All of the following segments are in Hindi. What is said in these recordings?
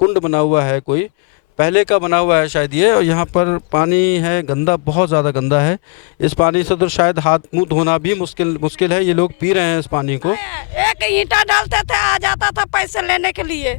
कुंड बना हुआ है, कोई पहले का बना हुआ है शायद ये। और यहाँ पर पानी है गंदा, बहुत ज़्यादा गंदा है। इस पानी से तो शायद हाथ मुंह धोना भी मुश्किल मुश्किल है। ये लोग पी रहे हैं इस पानी को। एक ईंटा डालते थे, आ जाता था पैसे लेने के लिए,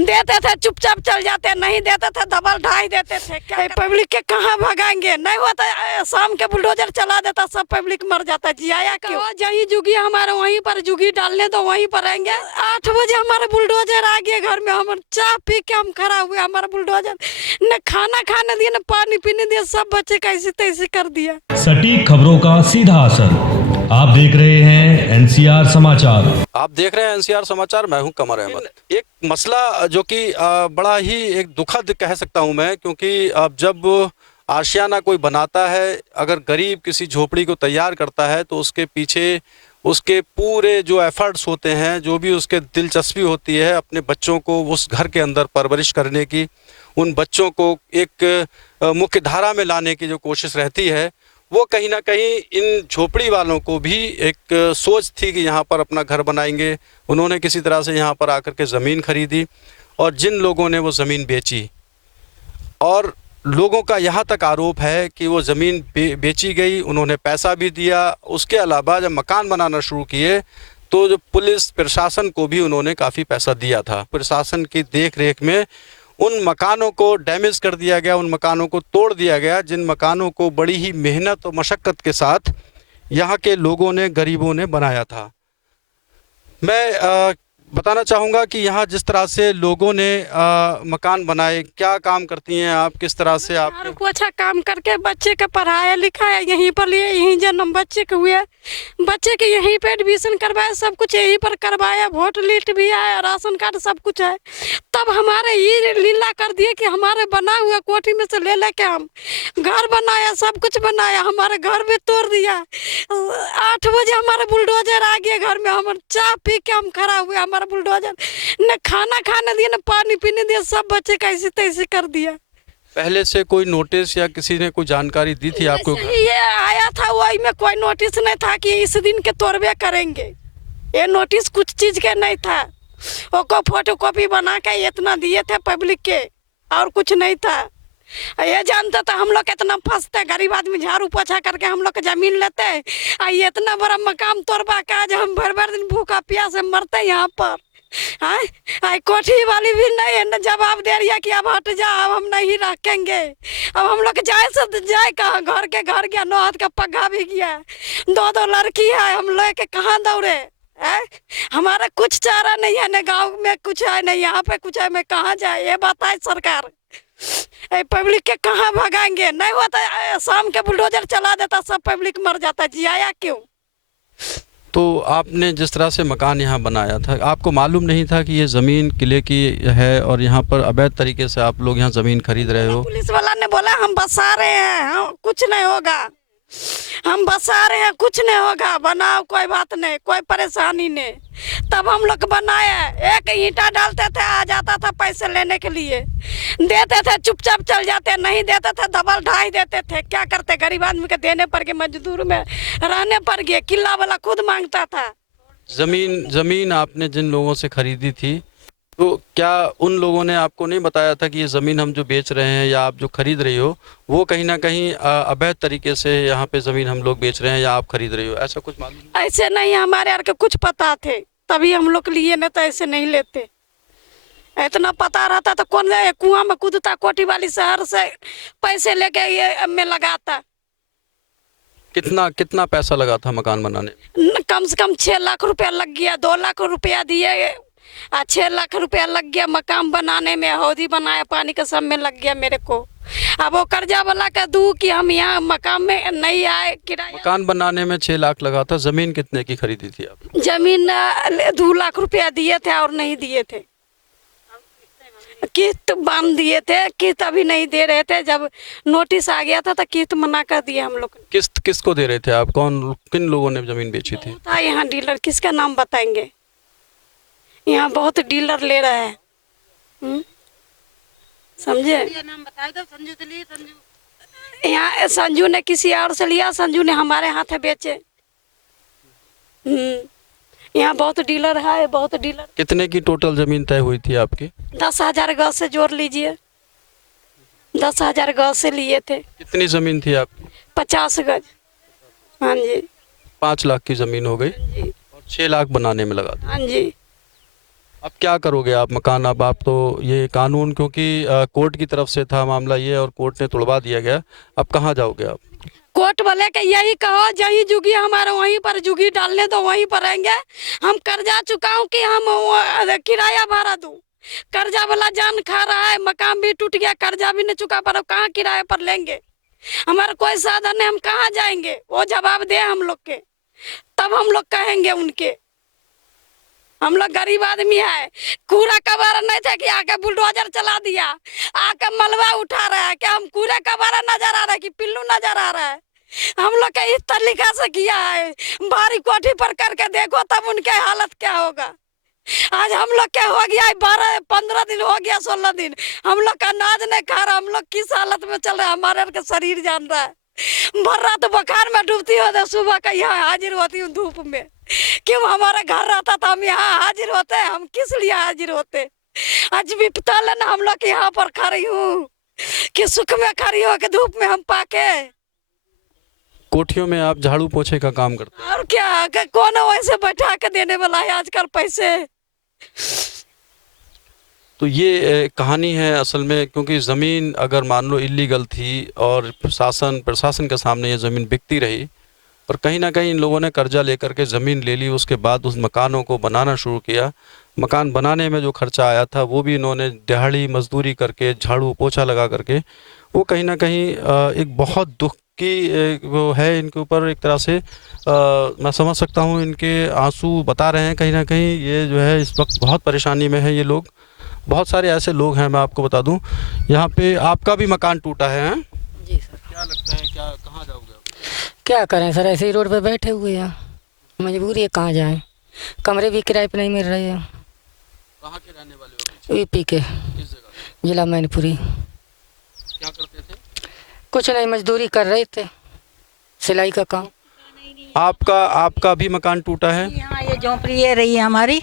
देते थे, चुपचाप चल जाते, नहीं देते थे डबल ढाई देते थे। क्या पब्लिक के कहाँ भगाएंगे? नहीं होता शाम के बुलडोजर चला देता, सब पब्लिक मर जाता। जियाया क्यों? जहीं जुगी हमारे वहीं पर जुगी डालने दो, वहीं पर रहेंगे। 8 बजे हमारे बुलडोजर आ गए घर में, हम चाय पी के हम खड़ा हुए, हमारा बुलडोजर न खाना खाने दिया न पानी पीने दिया, सब बच्चे कैसे तैसे कर दिया। सटीक खबरों का सीधा असर। आप देख रहे हैं एनसीआर समाचार। आप देख रहे हैं एनसीआर समाचार, मैं हूं कमर अहमद। एक मसला जो कि बड़ा ही एक दुखद कह सकता हूं मैं, क्योंकि अब जब आशियाना कोई बनाता है, अगर गरीब किसी झोपड़ी को तैयार करता है तो उसके पीछे उसके पूरे जो एफर्ट्स होते हैं, जो भी उसके दिलचस्पी होती है अपने बच्चों को उस घर के अंदर परवरिश करने की, उन बच्चों को एक मुख्य धारा में लाने की जो कोशिश रहती है, वो कहीं ना कहीं इन झोपड़ी वालों को भी एक सोच थी कि यहाँ पर अपना घर बनाएंगे। उन्होंने किसी तरह से यहाँ पर आकर के ज़मीन खरीदी और जिन लोगों ने वो ज़मीन बेची, और लोगों का यहाँ तक आरोप है कि वो ज़मीन बेची गई, उन्होंने पैसा भी दिया। उसके अलावा जब मकान बनाना शुरू किए तो जो पुलिस प्रशासन को भी उन्होंने काफ़ी पैसा दिया था। प्रशासन की देख रेख में उन मकानों को डैमेज कर दिया गया, उन मकानों को तोड़ दिया गया, जिन मकानों को बड़ी ही मेहनत और मशक्क़त के साथ यहाँ के लोगों ने, गरीबों ने बनाया था। मैं बताना चाहूँगा कि यहाँ जिस तरह से लोगों ने मकान बनाए, क्या काम करती हैं आप, किस तरह से आप? झाड़ू पोछा काम करके बच्चे का पढ़ाया लिखाया, यहीं पर लिए, यहीं जन्म बच्चे के हुए, बच्चे के यहीं पे एडमिशन करवाया, सब कुछ यहीं पर करवाया, वोट लिस्ट भी है, राशन कार्ड सब कुछ है। तब हमारे ये लीला कर दिए कि हमारे बना हुआ कोठी में से ले लेके हम घर बनाया, सब कुछ बनाया, हमारे घर भी तोड़ दिया। 8 बजे हमारे बुलडोजर आ गए घर में, हम चाय पी के हम खड़ा हुए, हमारा बुलडोजर न खाना खाने दिया न पानी पीने दिया, सब बच्चे कैसे तैसे कर दिया। पहले से कोई नोटिस या किसी ने कोई जानकारी दी थी आपको? ये आया था, वही में कोई नोटिस नहीं था कि इस दिन के तोड़वे करेंगे। ये नोटिस कुछ चीज के नहीं था, वो को फोटो कॉपी बना के इतना दिए थे पब्लिक के, और कुछ नहीं था। ये जानते तो हम लोग कितना फंसते, गरीब आदमी झाड़ू पोछा करके हम लोग जमीन लेते, ये इतना बड़ा मकान तोड़वा के आज हम भर भर दिन भूखा प्यास से मरते यहाँ पर। आई कोठी वाली भी नहीं है, न जवाब दे रही है कि अब हट जा, अब हम नहीं रखेंगे। अब हम लोग जाए से जाए कहाँ, घर के घर गया, 9 हाथ का पग्गा भी गया, 2 लड़की है, हम लोग के कहाँ दौड़े? हमारा कुछ चारा नहीं है, न गाँव में कुछ है, न यहाँ पे कुछ है, मैं कहाँ जाए? ये बताए सरकार, पब्लिक के कहाँ भगाएंगे? नहीं होता शाम के बुलडोजर चला देता, सब पब्लिक मर जाता। जियाया क्यों? तो आपने जिस तरह से मकान यहाँ बनाया था, आपको मालूम नहीं था कि ये ज़मीन किले की है और यहाँ पर अवैध तरीके से आप लोग यहाँ ज़मीन खरीद रहे हो? पुलिस वाला ने बोला हम बसा रहे हैं, हम कुछ नहीं होगा, हम बसा रहे हैं, कुछ नहीं होगा, बनाओ, कोई बात नहीं, कोई परेशानी नहीं। तब हम लोग बनाया, एक ईंटा डालते थे, आ जाता था पैसे लेने के लिए, देते थे, चुपचाप चल जाते, नहीं देते थे डबल ढाई देते थे। क्या करते, गरीब आदमी के देने पर के, मजदूर में रहने पर गए, किला वाला खुद मांगता था। ज़मीन आपने जिन लोगों से खरीदी थी, तो क्या उन लोगों ने आपको नहीं बताया था कि ये ज़मीन हम जो बेच रहे हैं या आप जो खरीद रही हो, वो कहीं ना कहीं अवैध तरीके से यहाँ पे ज़मीन हम लोग बेच रहे हैं या आप खरीद रही हो? ऐसा कुछ मालूम? ऐसे नहीं, हमारे यार के कुछ पता थे, तभी हम लोग लिए, नहीं तो ऐसे नहीं लेते। इतना पता रहता तो कौन कुआं में कूदता, कोठी वाली शहर से पैसे लेके ये में लगाता। कितना कितना पैसा लगा था मकान बनाने में? कम से कम 6 लाख रुपया लग गया, 2 लाख रुपया दिए, 6 लाख रुपया लग गया मकान बनाने में, हौदी बनाया, पानी का सब में लग गया मेरे को। अब वो कर्जा वाला का दूं कि हम यहाँ मकान में नहीं आए किराया। मकान बनाने में 6 लाख लगा था। ज़मीन कितने की खरीदी थी आप? जमीन 2 लाख रुपया दिए थे और नहीं दिए थे, किस्त बांध दिए थे, किस्त अभी नहीं दे रहे थे। जब नोटिस आ गया था तो किस्त मना कर दिया हम लोग। किस्त किसको दे रहे थे आप? किन लोगों ने ज़मीन बेची थी? था यहाँ डीलर, किसका नाम बताएंगे, यहाँ बहुत डीलर ले रहा है, समझे? नाम बताए दो। संजू से लिए, संजू यहाँ संजू ने किसी और से लिया, संजू ने हमारे हाथ बेचे। यहाँ बहुत डीलर है, बहुत डीलर। कितने की टोटल ज़मीन तय हुई थी आपकी? 10,000 गज से जोड़ लीजिए, 10,000 गज से लिए थे। कितनी ज़मीन थी आपकी? 50 गज। हाँ जी। 5 लाख की ज़मीन हो गई जी। और 6 लाख बनाने में लगा दिया। हाँ जी। अब क्या करोगे आप मकान? अब आप तो ये कानून, क्योंकि कोर्ट की तरफ से था मामला ये और कोर्ट ने तुड़वा दिया गया, अब कहाँ जाओगे आप? कोर्ट वाले के यही कहो, जहीं जुगी हमारे वहीं पर जुगी डालने दो, वहीं पर रहेंगे। हम कर्जा चुका हूँ कि हम किराया भाड़ा दूँ? कर्जा वाला जान खा रहा है, मकान भी टूट गया, कर्जा भी नहीं चुका पर कहाँ किराए पर लेंगे? हमारा कोई साधन नहीं, हम कहाँ जाएंगे? वो जवाब दे हम लोग के, तब हम लोग कहेंगे उनके। हम लोग गरीब आदमी है, कूड़ा कबाड़ा नहीं था कि आके बुलडोजर चला दिया, आके मलबा उठा रहा है। क्या हम कूड़ा कबाड़ा नजर आ रहा है कि पिल्लू नजर आ रहा है? हम लोग का इस तरीका से किया है, भारी कोठी पर करके देखो तब उनके हालत क्या होगा। आज हम लोग क्या हो गया, 12-15 दिन हो गया, 16 दिन हम लोग का अनाज नहीं खा रहा। हम लोग किस हालत में चल रहे हैं, हमारे का शरीर जान रहा है। भर रात बुखार में डूबती हो तो सुबह का यहाँ हाजिर होती हूँ धूप में। क्यों हमारा घर रहता था, हम यहाँ हाजिर होते, हम किस लिए हाजिर होते? आज भी पता ना हम लोग यहाँ पर खड़ी हूँ कि सुख में खड़ी हो के धूप में हम पाके। कोठियों में आप झाड़ू पोछे का काम करते हैं? और क्या, कौन वैसे बैठा के देने वाला है आजकल पैसे? तो ये कहानी है असल में, क्योंकि ज़मीन अगर मान लो इलीगल थी और प्रशासन के सामने ये ज़मीन बिकती रही और कहीं ना कहीं इन लोगों ने कर्जा लेकर के ज़मीन ले ली, उसके बाद उस मकानों को बनाना शुरू किया। मकान बनाने में जो खर्चा आया था वो भी इन्होंने दिहाड़ी मजदूरी करके, झाड़ू पोछा लगा करके, वो कहीं ना कहीं एक बहुत दुख की वो है इनके ऊपर। एक तरह से मैं समझ सकता हूँ, इनके आंसू बता रहे हैं कहीं ना कहीं ये जो है इस वक्त बहुत परेशानी में है ये लोग। बहुत सारे ऐसे लोग हैं, मैं आपको बता दूं, यहाँ पे आपका भी मकान टूटा है, हैं? जी सर। क्या लगता है, क्या कहाँ जाओगे आप? क्या करें सर, ऐसे ही रोड पे बैठे हुए हैं, मजबूरी है, कहाँ जाएं? कमरे भी किराए पे नहीं मिल रहे हैं। कहाँ के रहने वाले हो? यूपी के, किस जगह? जिला मैनपुरी। क्या करते थे? कुछ नहीं, मजदूरी कर रहे थे, सिलाई का काम। आपका भी मकान टूटा है? यहाँ ये झोंपड़ी ये रही है हमारी,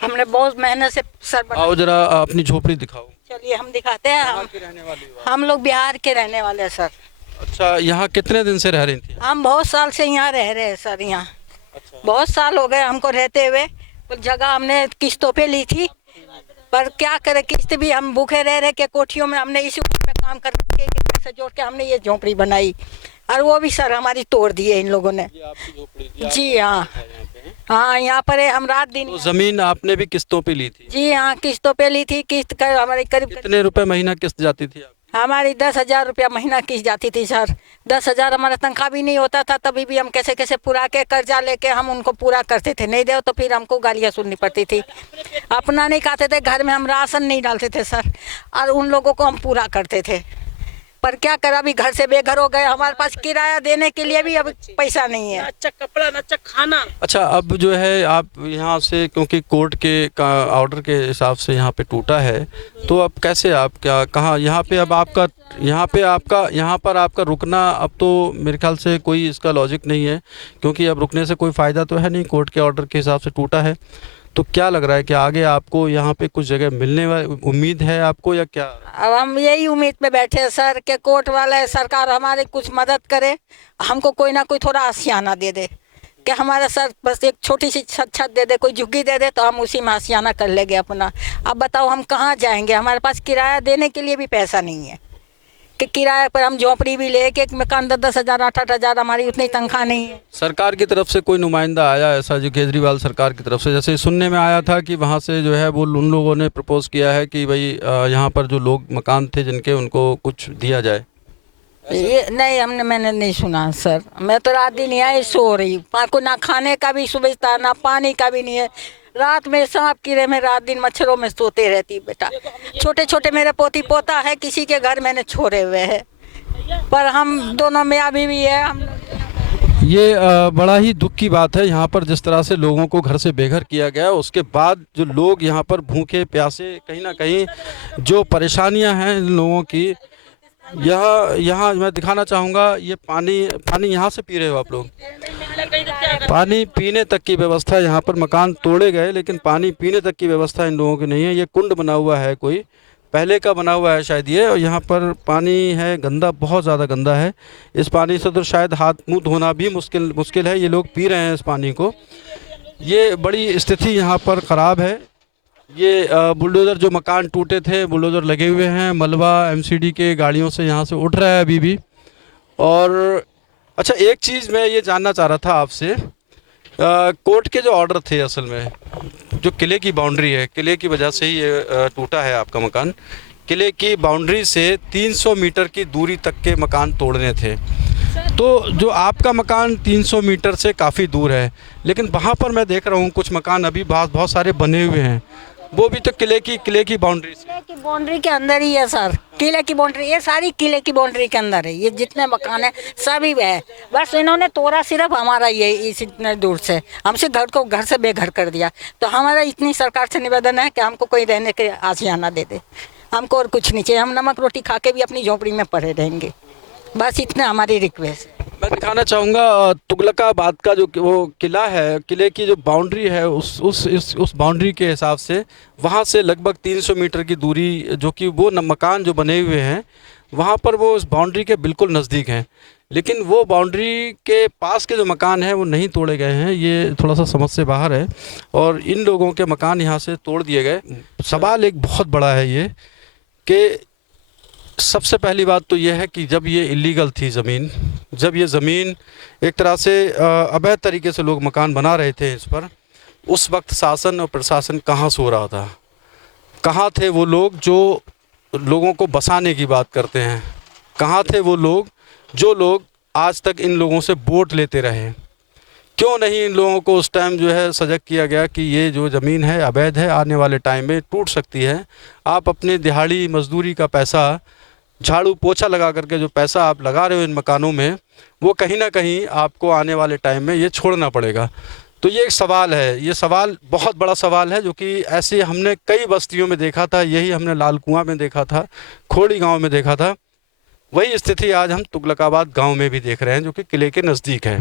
हमने बहुत मेहनत से सर आओ जरा अपनी झोपड़ी दिखाओ। चलिए हम दिखाते हैं। कहाँ की रहने वाली हो आप? हम लोग बिहार के रहने वाले हैं सर। अच्छा, यहाँ कितने दिन से रह रही थी? हम बहुत साल से यहाँ रह रहे हैं सर। यहाँ अच्छा। बहुत साल हो गए हमको रहते हुए। कुछ जगह हमने किस्तों पे ली थी, पर क्या करें, किस्त भी हम भूखे रह रहे के कोठियों में। हमने इसी में काम करके पैसे जोड़ के हमने ये झोंपड़ी बनाई, और वो भी सर हमारी तोड़ दी है इन लोगों ने। ये आपकी झोपड़ी थी? जी हाँ, हाँ यहाँ पर है, हम रात दिन। तो जमीन आपने भी किस्तों पे ली थी? जी हाँ, किस्तों पे ली थी। किस्त कर हमारी करीब कितने रुपए महीना किस्त जाती थी आप? हमारी 10,000 रुपया महीना किस्त जाती थी सर। 10,000 हमारा तनख्वाह भी नहीं होता था, तभी भी हम कैसे कैसे पूरा के कर्जा लेके हम उनको पूरा करते थे। नहीं दे तो फिर हमको गालियाँ सुननी पड़ती थी। अपना नहीं खाते थे, घर में हम राशन नहीं डालते थे सर, और उन लोगों को हम पूरा करते थे। पर क्या करा, अभी घर से बेघर हो गए, हमारे पास किराया देने के लिए भी अब पैसा नहीं है। अच्छा कपड़ा न अच्छा खाना। अच्छा, अब जो है आप यहाँ से, क्योंकि कोर्ट के ऑर्डर के हिसाब से यहाँ पे टूटा है, तो अब कैसे, आप क्या, कहाँ यहाँ पे अब आपका, यहाँ पर आपका रुकना, अब तो मेरे ख्याल से कोई इसका लॉजिक नहीं है, क्योंकि अब रुकने से कोई फ़ायदा तो है नहीं, कोर्ट के ऑर्डर के हिसाब से टूटा है। तो क्या लग रहा है कि आगे आपको यहाँ पे कुछ जगह मिलने वाली उम्मीद है आपको, या क्या? अब हम यही उम्मीद में बैठे हैं सर कि कोर्ट वाले, सरकार हमारे कुछ मदद करे, हमको कोई ना कोई थोड़ा आशियाना दे दे, कि हमारा सर बस एक छोटी सी छत दे दे, कोई झुग्गी दे दे, तो हम उसी में आशियाना कर लेंगे अपना। अब बताओ हम कहाँ जाएंगे, हमारे पास किराया देने के लिए भी पैसा नहीं है, कि किराए पर हम झोंपड़ी भी ले, एक मकान 10,000 8,000, हमारी उतनी तनख्वाह नहीं है। सरकार की तरफ से कोई नुमाइंदा आया ऐसा, जो केजरीवाल सरकार की तरफ से, जैसे सुनने में आया था कि वहाँ से जो है वो उन लोगों ने प्रपोज किया है कि भाई यहाँ पर जो लोग मकान थे जिनके, उनको कुछ दिया जाए? ये नहीं, मैंने नहीं सुना सर। मैं तो रात दिन यहाँ सो रही हूँ, को ना खाने का भी सुविधा, ना पानी का भी नहीं है। रात में सांप कीड़े में, रात दिन मच्छरों में सोते रहती बेटा। छोटे छोटे मेरे पोती पोता है, किसी के घर मैंने छोड़े हुए हैं, पर हम दोनों मियाँ बीवी है। हम ये बड़ा ही दुख की बात है, यहाँ पर जिस तरह से लोगों को घर से बेघर किया गया, उसके बाद जो लोग यहाँ पर भूखे प्यासे, कहीं ना कहीं जो परेशानियाँ हैं इन लोगों की, यहाँ मैं दिखाना चाहूँगा, ये पानी यहाँ से पी रहे हो आप लोग। पानी पीने तक की व्यवस्था यहाँ पर, मकान तोड़े गए लेकिन पानी पीने तक की व्यवस्था इन लोगों की नहीं है। ये कुंड बना हुआ है, कोई पहले का बना हुआ है शायद ये, और यहाँ पर पानी है गंदा, बहुत ज़्यादा गंदा है। इस पानी से तो शायद हाथ मुंह धोना भी मुश्किल है। ये लोग पी रहे हैं इस पानी को। ये बड़ी स्थिति यहाँ पर ख़राब है। ये बुलडोज़र, जो मकान टूटे थे, बुलडोज़र लगे हुए हैं, मलबा एमसीडी के गाड़ियों से यहाँ से उठ रहा है अभी भी। और अच्छा, एक चीज़ मैं ये जानना चाह रहा था आपसे, कोर्ट के जो ऑर्डर थे, असल में जो किले की बाउंड्री है, किले की वजह से ही ये टूटा है आपका मकान। किले की बाउंड्री से 300 मीटर की दूरी तक के मकान तोड़ने थे। तो जो आपका मकान 300 मीटर से काफ़ी दूर है, लेकिन वहाँ पर मैं देख रहा हूँ कुछ मकान अभी बहुत सारे बने हुए हैं, वो भी तो किले की बाउंड्री से। किले की बाउंड्री के अंदर ही है सर, किले की बाउंड्री, ये सारी किले की बाउंड्री के अंदर है। ये जितने मकान है सभी है, बस इन्होंने तोड़ा सिर्फ हमारा ये इस इतने दूर से, हमसे घर से बेघर कर दिया। तो हमारा इतनी सरकार से निवेदन है कि हमको कोई रहने के आशियाना दे दे, हमको और कुछ नहीं चाहिए। हम नमक रोटी खा के भी अपनी झोपड़ी में पड़े रहेंगे, बस इतना हमारी रिक्वेस्ट है। मैं दिखाना चाहूँगा तुगलकाबाद का जो वो किला है, किले की जो बाउंड्री है, उस बाउंड्री के हिसाब से वहाँ से लगभग 300 मीटर की दूरी, जो कि वो मकान जो बने हुए हैं वहाँ पर, वो उस बाउंड्री के बिल्कुल नज़दीक हैं। लेकिन वो बाउंड्री के पास के जो मकान हैं वो नहीं तोड़े गए हैं। ये थोड़ा सा समझ से बाहर है और इन लोगों के मकान यहाँ से तोड़ दिए गए। सवाल एक बहुत बड़ा है ये कि सबसे पहली बात तो ये है कि जब ये इलीगल थी ज़मीन, जब ये ज़मीन एक तरह से अवैध तरीके से लोग मकान बना रहे थे इस पर, उस वक्त शासन और प्रशासन कहाँ सो रहा था? कहाँ थे वो लोग जो लोगों को बसाने की बात करते हैं? कहाँ थे वो लोग जो लोग आज तक इन लोगों से वोट लेते रहे? क्यों नहीं इन लोगों को उस टाइम जो है सजग किया गया कि ये जो ज़मीन है अवैध है, आने वाले टाइम में टूट सकती है। आप अपने दिहाड़ी मजदूरी का पैसा, झाड़ू पोछा लगा करके जो पैसा आप लगा रहे हो इन मकानों में, वो कहीं ना कहीं आपको आने वाले टाइम में ये छोड़ना पड़ेगा। तो ये एक सवाल है, ये सवाल बहुत बड़ा सवाल है, जो कि ऐसे हमने कई बस्तियों में देखा था। यही हमने लाल कुआं में देखा था, खोड़ी गांव में देखा था। वही स्थिति आज हम तुगलकाबाद गांव में भी देख रहे हैं, जो कि किले के नज़दीक है।